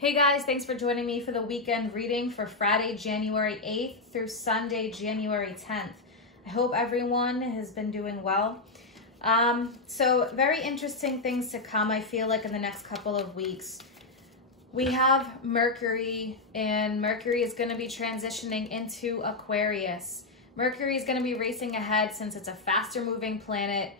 Hey guys, thanks for joining me for the weekend reading for Friday, January 8th through Sunday, January 10th. I hope everyone has been doing well. So very interesting things to come, I feel like, in the next couple of weeks. We have Mercury, and Mercury is going to be transitioning into Aquarius. Mercury is going to be racing ahead since it's a faster moving planet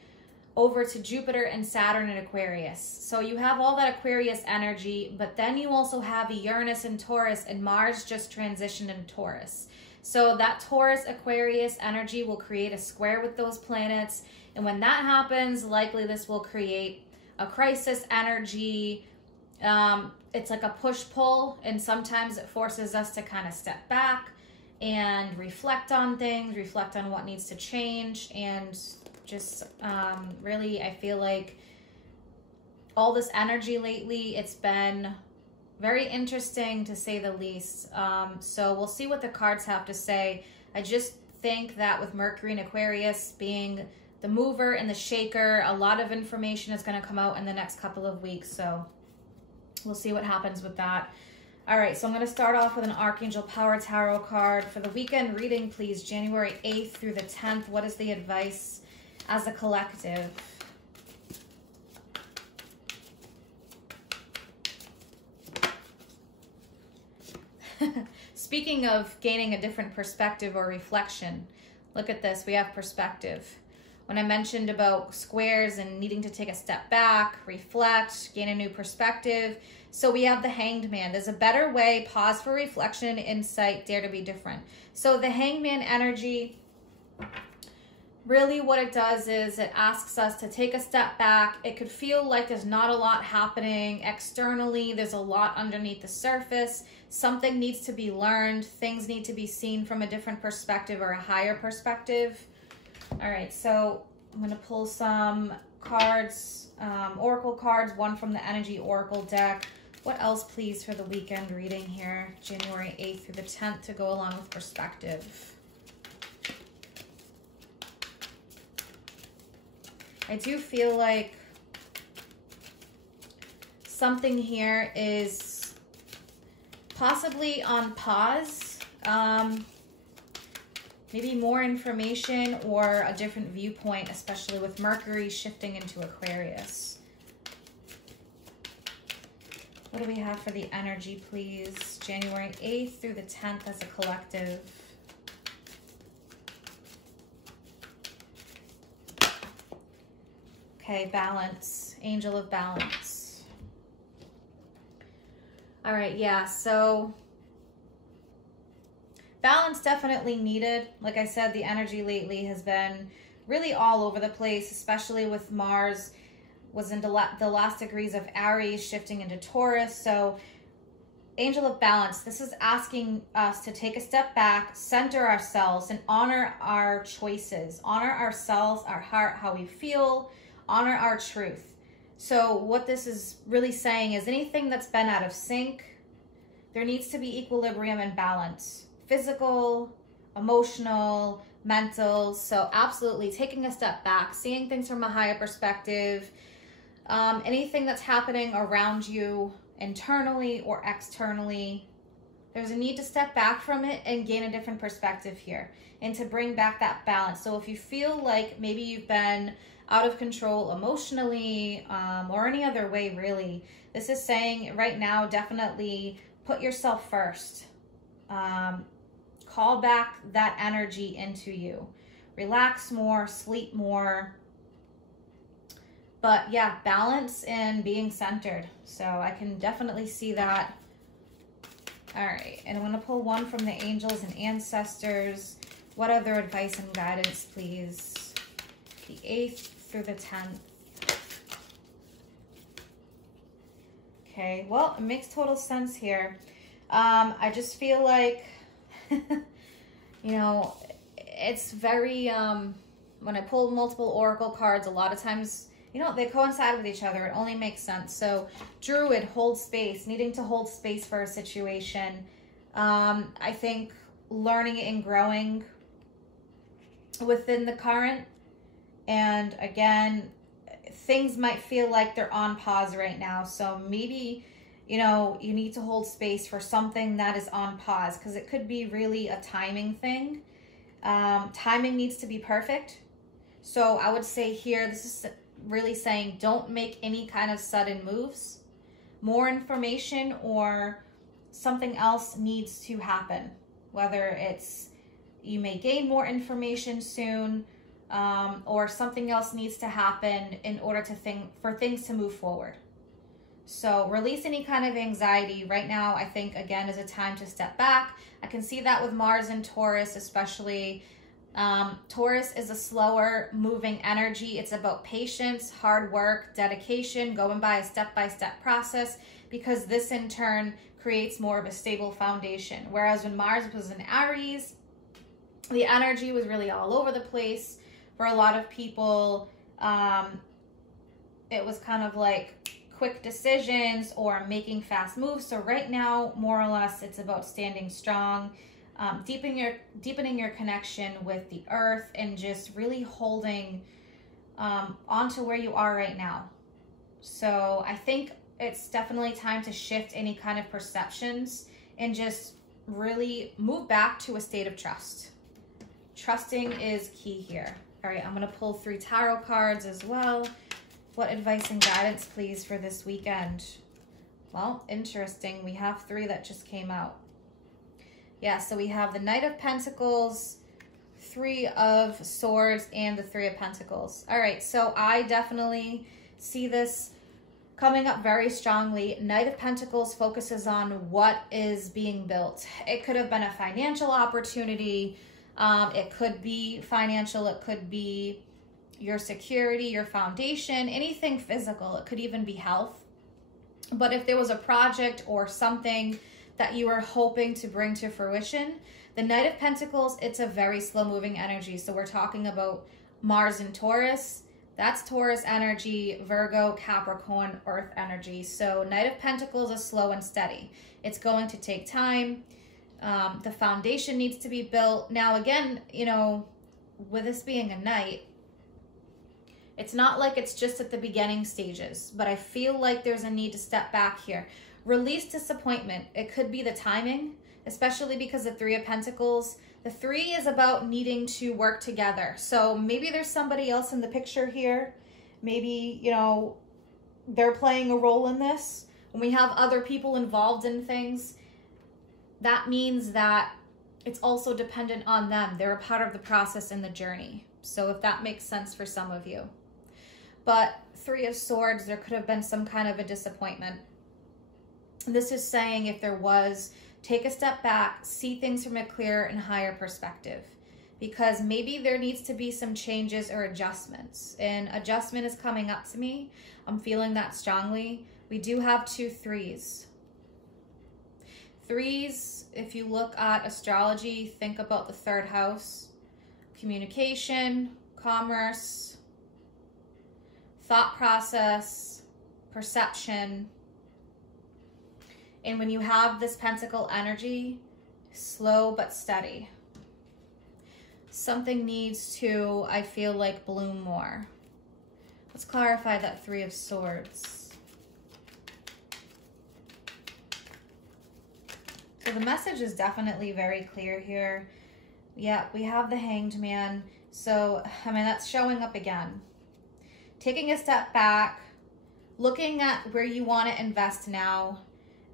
over to Jupiter and Saturn in Aquarius. So you have all that Aquarius energy, but then you also have Uranus and Taurus, and Mars just transitioned in Taurus. So that Taurus Aquarius energy will create a square with those planets. And when that happens, likely this will create a crisis energy. It's like a push-pull, and sometimes it forces us to kind of step back and reflect on things, reflect on what needs to change, and just really, I feel like all this energy lately, it's been very interesting to say the least. So we'll see what the cards have to say. I just think that with Mercury and Aquarius being the mover and the shaker, a lot of information is going to come out in the next couple of weeks. So we'll see what happens with that. All right, so I'm going to start off with an Archangel Power Tarot card. For the weekend reading, please, January 8th through the 10th, what is the advice as a collective? Speaking of gaining a different perspective or reflection, look at this. We have perspective. When I mentioned about squares and needing to take a step back, reflect, gain a new perspective, so we have the Hanged Man. There's a better way. Pause for reflection and insight. Dare to be different. So the Hanged Man energy, really what it does is it asks us to take a step back. It could feel like there's not a lot happening externally. There's a lot underneath the surface. Something needs to be learned. Things need to be seen from a different perspective or a higher perspective. All right, so I'm going to pull some cards, oracle cards, one from the Energy Oracle deck. What else, please, for the weekend reading here, January 8th through the 10th, to go along with perspective? I do feel like something here is possibly on pause. Maybe more information or a different viewpoint, especially with Mercury shifting into Aquarius. What do we have for the energy, please? January 8th through the 10th as a collective. Okay, balance. Angel of balance. All right, yeah, so balance definitely needed. Like I said, the energy lately has been really all over the place, especially with Mars was in the last degrees of Aries, shifting into Taurus. So Angel of balance, this is asking us to take a step back, center ourselves, and honor our choices. Honor ourselves, our heart, how we feel, honor our truth. So what this is really saying is anything that's been out of sync, there needs to be equilibrium and balance. Physical, emotional, mental. So absolutely taking a step back, seeing things from a higher perspective. Anything that's happening around you internally or externally, there's a need to step back from it and gain a different perspective here and to bring back that balance. So if you feel like maybe you've been out of control emotionally or any other way, really, this is saying right now, definitely put yourself first. Call back that energy into you. Relax more, sleep more. But yeah, balance and being centered. So I can definitely see that. All right, and I'm going to pull one from the angels and ancestors. What other advice and guidance, please? The 8th through the 10th. Okay, well, it makes total sense here. I just feel like, you know, it's very, when I pull multiple oracle cards, a lot of times, you know, they coincide with each other. It only makes sense. So Druid, hold space, needing to hold space for a situation. I think learning and growing within the current. And again, things might feel like they're on pause right now. So maybe you know, you need to hold space for something that is on pause, because it could be really a timing thing. Timing needs to be perfect. So I would say here, this is really saying don't make any kind of sudden moves. More information or something else needs to happen, whether it's you may gain more information soon, or something else needs to happen in order to for things to move forward. So release any kind of anxiety. Right now, I think, again, is a time to step back. I can see that with Mars and Taurus, especially. Taurus is a slower moving energy. It's about patience, hard work, dedication, going by a step-by-step process, because this in turn creates more of a stable foundation. Whereas when Mars was in Aries, the energy was really all over the place. For a lot of people, it was kind of like quick decisions or making fast moves. So right now, more or less, it's about standing strong, deepening your connection with the earth, and just really holding onto where you are right now. So I think it's definitely time to shift any kind of perceptions and just really move back to a state of trust. Trusting is key here. All right, I'm going to pull 3 tarot cards as well. What advice and guidance, please, for this weekend? Well, interesting. We have 3 that just came out. Yeah, so we have the Knight of Pentacles, 3 of Swords, and the 3 of Pentacles. All right, so I definitely see this coming up very strongly. Knight of Pentacles focuses on what is being built. It could have been a financial opportunity. It could be financial. It could be your security, your foundation, anything physical. It could even be health. But if there was a project or something that you were hoping to bring to fruition, the Knight of Pentacles, it's a very slow moving energy. So we're talking about Mars and Taurus. That's Taurus energy, Virgo, Capricorn, Earth energy. So Knight of Pentacles is slow and steady. It's going to take time. The foundation needs to be built. Now, again, you know, with this being a Knight, it's not like it's just at the beginning stages, but I feel like there's a need to step back here. Release disappointment. It could be the timing, especially because the 3 of Pentacles, the 3 is about needing to work together. So maybe there's somebody else in the picture here. Maybe, you know, they're playing a role in this. When we have other people involved in things, that means that it's also dependent on them. They're a part of the process and the journey. So if that makes sense for some of you. But 3 of Swords, there could have been some kind of a disappointment. This is saying, if there was, take a step back, see things from a clearer and higher perspective, because maybe there needs to be some changes or adjustments. And adjustment is coming up to me. I'm feeling that strongly. We do have 2 3s. 3s, if you look at astrology, think about the 3rd house. Communication, commerce, thought process, perception. And when you have this pentacle energy, slow but steady. Something needs to, I feel like, bloom more. Let's clarify that 3 of Swords. So the message is definitely very clear here. Yeah, we have the Hanged Man. So, I mean, that's showing up again. Taking a step back, looking at where you want to invest now.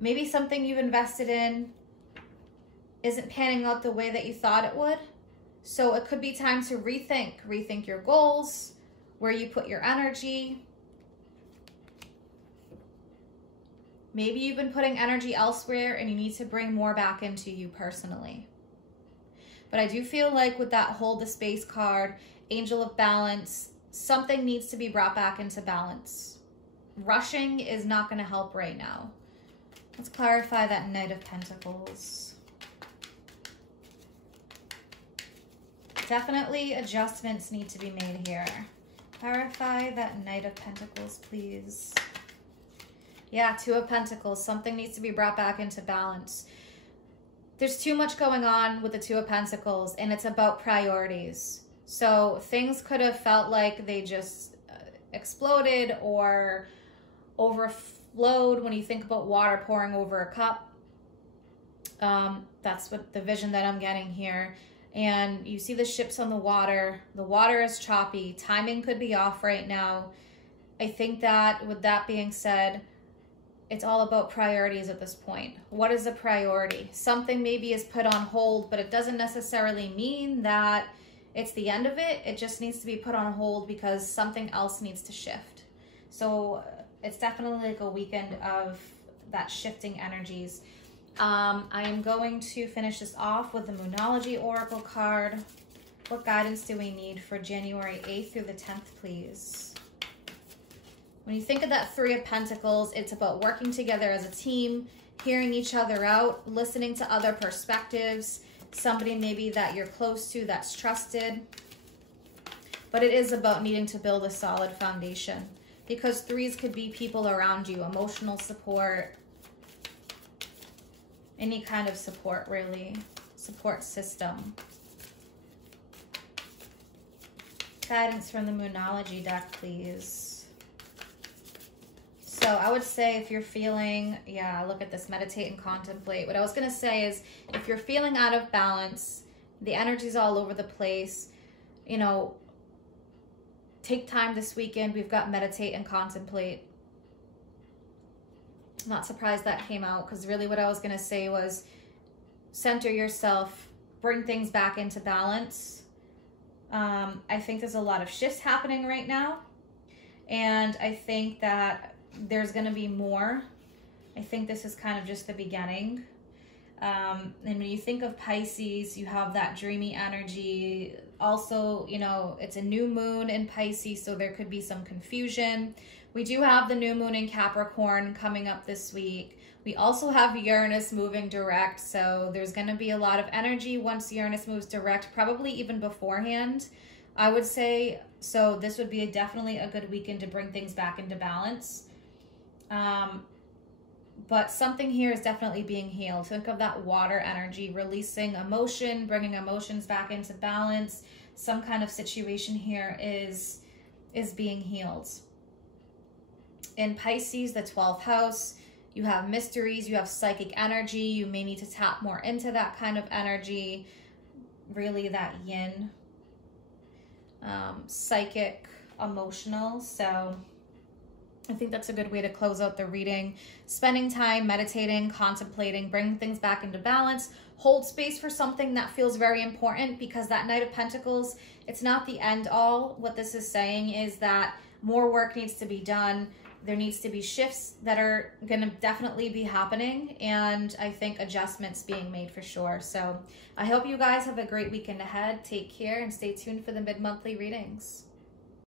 Maybe something you've invested in isn't panning out the way that you thought it would. So it could be time to rethink your goals, where you put your energy. Maybe you've been putting energy elsewhere and you need to bring more back into you personally. But I do feel like with that Hold the Space card, Angel of Balance, something needs to be brought back into balance. Rushing is not going to help right now. Let's clarify that Knight of Pentacles. Definitely adjustments need to be made here. Clarify that Knight of Pentacles, please. Yeah, 2 of Pentacles. Something needs to be brought back into balance. There's too much going on with the 2 of Pentacles, and it's about priorities. So things could have felt like they just exploded or flowed. When you think about water pouring over a cup, that's what the vision that I'm getting here. And you see the ships on the water. The water is choppy. Timing could be off right now. I think that with that being said, it's all about priorities at this point. What is a priority? Something maybe is put on hold, but it doesn't necessarily mean that it's the end of it. It just needs to be put on hold because something else needs to shift. So it's definitely like a weekend of that shifting energies. I am going to finish this off with the Moonology Oracle card. What guidance do we need for January 8th through the 10th, please? When you think of that Three of Pentacles, it's about working together as a team, hearing each other out, listening to other perspectives, somebody maybe that you're close to that's trusted. But it is about needing to build a solid foundation, because threes could be people around you, emotional support, any kind of support really, support system. Guidance from the Moonology deck, please. So I would say if you're feeling, yeah, look at this, meditate and contemplate. What I was going to say is if you're feeling out of balance, the energy's all over the place, you know, take time this weekend. We've got meditate and contemplate. I'm not surprised that came out, because really what I was going to say was center yourself, bring things back into balance. I think there's a lot of shifts happening right now, and I think that there's going to be more. I think this is kind of just the beginning. And when you think of Pisces, you have that dreamy energy. Also, you know, it's a new moon in Pisces, so there could be some confusion. We do have the new moon in Capricorn coming up this week. We also have Uranus moving direct, so there's going to be a lot of energy once Uranus moves direct, probably even beforehand, I would say. So this would be definitely a good weekend to bring things back into balance. But something here is definitely being healed. Think of that water energy, releasing emotion, bringing emotions back into balance. Some kind of situation here is being healed. In Pisces, the 12th house, you have mysteries, you have psychic energy. You may need to tap more into that kind of energy, really that yin, psychic, emotional. So I think that's a good way to close out the reading. Spending time, meditating, contemplating, bringing things back into balance. Hold space for something that feels very important, because that Knight of Pentacles, it's not the end all. What this is saying is that more work needs to be done. There needs to be shifts that are going to definitely be happening, and I think adjustments being made for sure. So I hope you guys have a great weekend ahead. Take care and stay tuned for the mid-monthly readings.